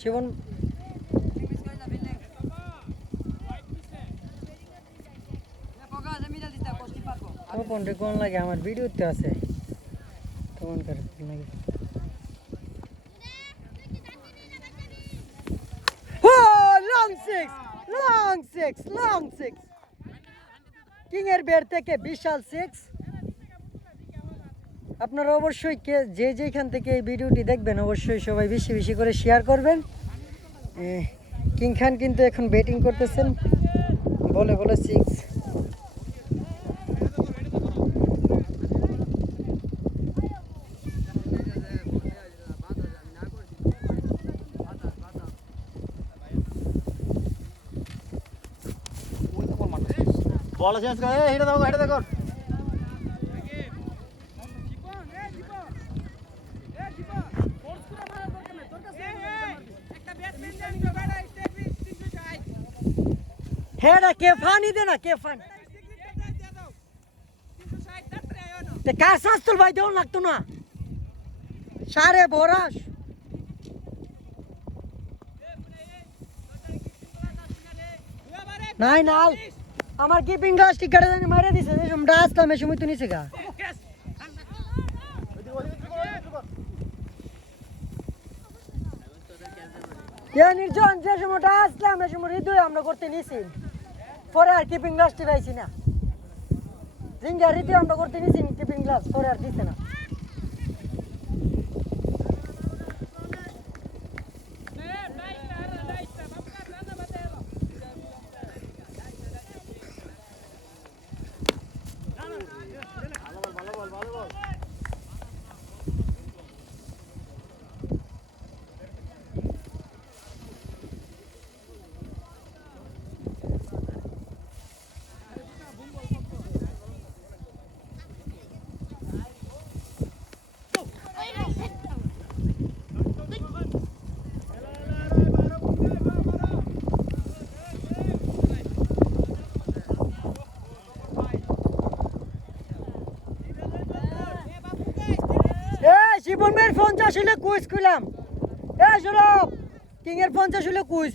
শিবন পন্ডে কোন লাগে আমার ভিডিওতে আছে কেমন করে লাগে লং সিক্স কিং এর বের থেকে বিশাল সিক্স আপনারা অবশ্যই যে যেখান থেকে এই ভিডিওটি দেখবেন অবশ্যই সবাই বেশি বেশি করে শেয়ার করবেন কিং খান কিন্তু এখন ব্যাটিং করতেছেন বলে বলে সিক্স বল চেঞ্জ করে হেডে দাও হেডে দেখো হেডা কে ফানি দে না কে ফান তে কার শাস্তুল ভাই দেও লাগতো না সারে ভরাস নাই নাই আমার কিপিং গ্লাস ঠিক করে জানি মারে দিছে যে সময় আসলাম এই সময় তো নিছে গা নির্জন যে সময়টা আসলাম এই সময় হৃদয় আমরা করতে নিছি পরে আর কিপিং গ্লাসটি পাইছি না জিঙ্গা হৃদয় আমরা করতে নিছি কিপিং গ্লাস পরে আর দিছে না জীবন মেয়ের 50 হলে কুইজ খুলাম সৌরভ কিং এর 50 হলে কুইজ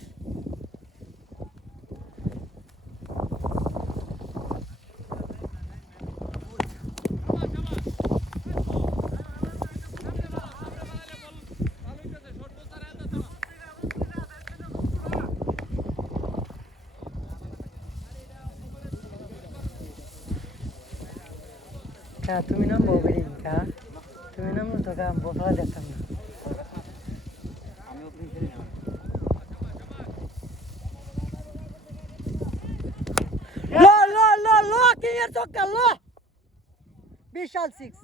তুমি নাম বৌগরি তুমি নাম তো বোতলা দেখতাম না লো কিং এর চক্কা লো বিশাল সিক্স